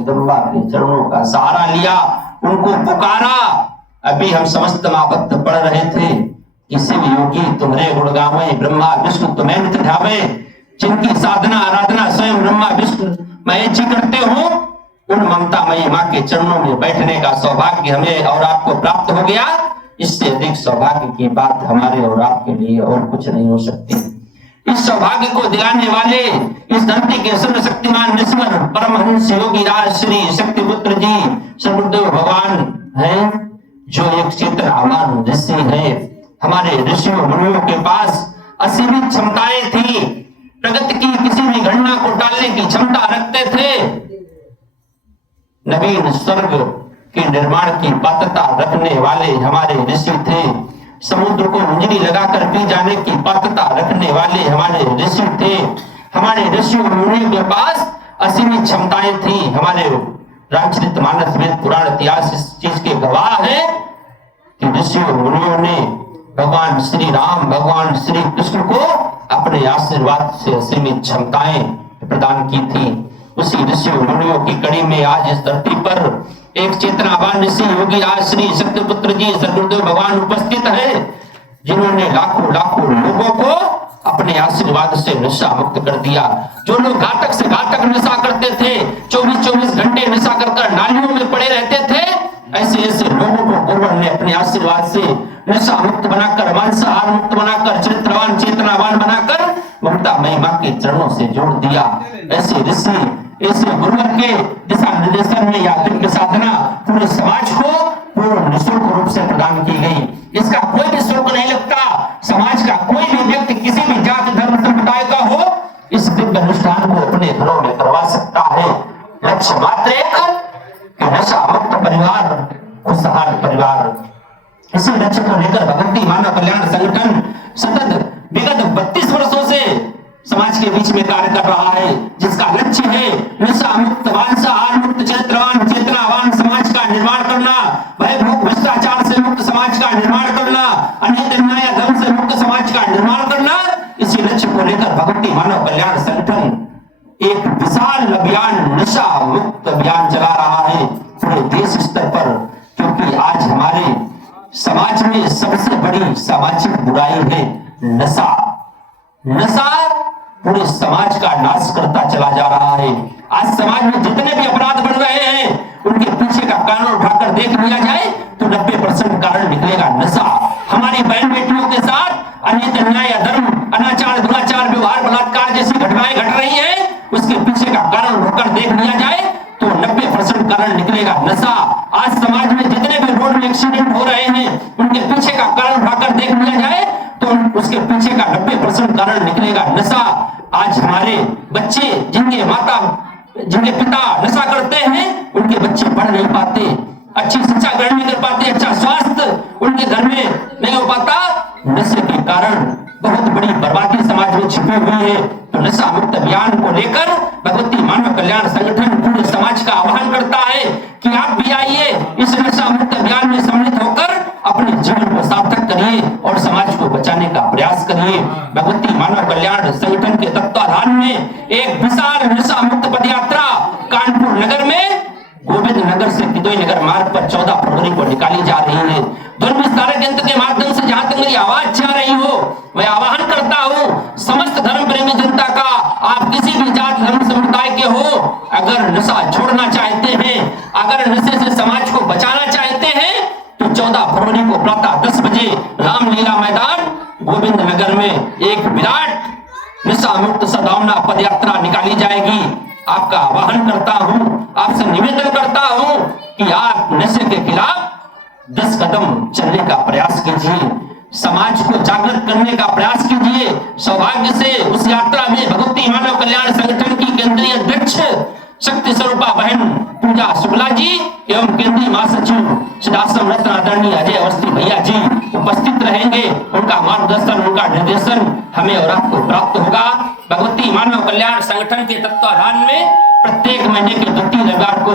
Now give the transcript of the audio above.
जगदम्बा के चरणों का सहारा लिया, उनको पुकारा। अभी हम समस्त महाभक्त पढ़ रहे थे, किसी भी योगी तुम्हारे गुण गावे, ब्रह्मा विष्णु तुम्हें नित ध्यावे। जिनकी साधना आराधना स्वयं ब्रह्मा विष्णु महेश जी करते हो, उन ममतामयी माँ के चरणों में बैठने का सौभाग्य हमें और आपको प्राप्त हो गया। इससे अधिक सौभाग्य की बात हमारे और आपके लिए और कुछ नहीं हो सकती। इस सौभाग्य को दिलाने वाले इस धरती के सर्वशक्तिमान ईश्वर परमहंस योगी राज श्री शक्ति पुत्र जी सद्गुरुदेव भगवान हैं, जो एक चेतन आवान ऋषि है। हमारे ऋषियों मुनियों के पास असीमित क्षमताएं थी, प्रगति की किसी भी घटना को टालने की क्षमता रखते थे। नवीन स्वर्ग के निर्माण की पात्रता रखने वाले हमारे ऋषि थे। समुद्र को मुंजरी लगाकर पी जाने की पात्रता रखने वाले हमारे ऋषि थे। हमारे ऋषियों मुनियों के पास असीमित क्षमताएं थी। हमारे रामचरित मानस वेद पुराण इतिहास इस चीज के गवाह है कि ऋषियों मुनियों ने भगवान श्री राम भगवान श्री कृष्ण को अपने आशीर्वाद से असीमित क्षमताएं प्रदान की थी। उसी ऋषियों मुनियों की कड़ी में आज इस धरती पर एक चेतनावान ऋषि योगी राज श्री शक्ति पुत्र जी सद्गुरुदेव भगवान उपस्थित है, जिन्होंने लाखों लाखों लोगों को अपने आशीर्वाद से नशा मुक्त कर दिया। जो लोग घातक से घातक नशा करते थे, 24-24 घंटे नशा कर नालियों में पड़े रहते थे, ऐसे ऐसे लोगों को गुरुवर ने अपने आशीर्वाद से नशा मुक्त बनाकर, मांसाहार मुक्त बनाकर, चरित्रवान चेतनावान बनाकर ममता महिमा के चरणों से जोड़ दिया। ऐसे ऋषि ऐसे गुरुवर के दिशा निर्देशन में या दिव्य साधना पूरे समाज को पूर्ण निःशुल्क रूप से प्रदान की गई। इसका कोई भी शुल्क नहीं लगता। समाज का कोई भी व्यक्ति किसी भी जाति धर्म संप्रदाय का हो, इस दिव्य अनुष्ठान को अपने घरों में करवा सकता है। लक्ष्य मात्र एक कि नशा मुक्त परिवार, खुशहाल परिवार। इसी लक्ष्य को लेकर भगवती मानव कल्याण संगठन सतत विगत 32 वर्षों से समाज के बीच में कार्य कर रहा है, जिसका लक्ष्य है नशा मुक्त, मांसाहार मुक्त, चरित्रवान चेतनावान समाज का निर्माण करना, भय भूख भ्रष्टाचार से मुक्त समाज का निर्माण करना, अन्य अन्याय धर्म से मुक्त समाज का निर्माण करना। इसी लक्ष्य को लेकर भगवती मानव कल्याण संगठन एक विशाल अभियान, नशा मुक्त अभियान चला रहा है पूरे देश स्तर पर। क्योंकि आज हमारे समाज में सबसे बड़ी सामाजिक बुराई है नशा। नशा पूरे समाज का नाश करता चला जा रहा है। आज समाज में जितने भी अपराध बढ़ रहे हैं, उनके पीछे का कारण उठाकर देख लिया जाए तो 90% कारण निकलेगा नशा। हमारी बहन बेटियों के साथ अन्य अन्याय धर्म अनाचार दुराचार व्यवहार बलात्कार जैसी घटनाएं घट रही है, उसके पीछे का कारण उठाकर देख लिया जाए तो 90% कारण निकलेगा नशा। आज समाज में जितने भी रोड में एक्सीडेंट हो रहे हैं, उनके पीछे का कारण उठाकर देख लिया जाए तो उसके पीछे का 90% कारण निकलेगा नशा। आज हमारे बच्चे जिनके पिता नशा करते हैं, उनके बच्चे पढ़ नहीं पाते, अच्छी शिक्षा ग्रहण नहीं कर पाते, अच्छा स्वास्थ्य उनके घर में नहीं हो पाता। नशे के कारण बहुत बड़ी बर्बादी समाज में छिपी हुई है। तो नशा मुक्त अभियान को लेकर भगवती मानव कल्याण संगठन पूरे समाज का आह्वान करता है कि आप भी आइए, इस नशा मुक्त अभियान में सम्मिलित होकर अपने जीवन को सार्थक करिए और समाज को बचाने का प्रयास करिए। भगवती मानव कल्याण संगठन के तत्वाधान में एक विशाल नशा मुक्त पद यात्रा कानपुर नगर में गोविंद नगर से किदोई नगर मार्ग पर 14 फरवरी को निकाली जा रही है। ध्वनि विस्तारक यंत्र के माध्यम से जहां तक मेरी आवाज जा रही हो, मैं आह्वान करता हूं समस्त धर्म प्रेमी जनता का, आप किसी भी जात धर्म समुदाय के हो, अगर नशा छोड़ना चाहते हैं, अगर नशे से समाज को बचाना चाहते हैं, तो 14 फरवरी को प्रातः 10 बजे रामलीला मैदान गोविंद नगर में एक विराट नशा मुक्त सद्भावना पद यात्रा निकाली जाएगी। आपका आह्वान करता हूं, आपसे निवेदन करता हूं कि आप नशे के खिलाफ 10 कदम चलने का प्रयास कीजिए, समाज को जागृत करने का प्रयास कीजिए। सौभाग्य से उस यात्रा में भगवती मानव कल्याण संगठन की केंद्रीय अध्यक्ष शक्ति स्वरूपा बहन पूजा शुक्ला जी एवं केंद्रीय महासचिव सिद्धाश्रम रत्न आदरणीय अजय अवस्थी भैया जी उपस्थित रहेंगे। उनका मार्गदर्शन, उनका निर्देशन हमें और आपको प्राप्त होगा। भगवती मानव कल्याण संगठन के तत्वाधान में प्रत्येक महीने के 2 रविवार को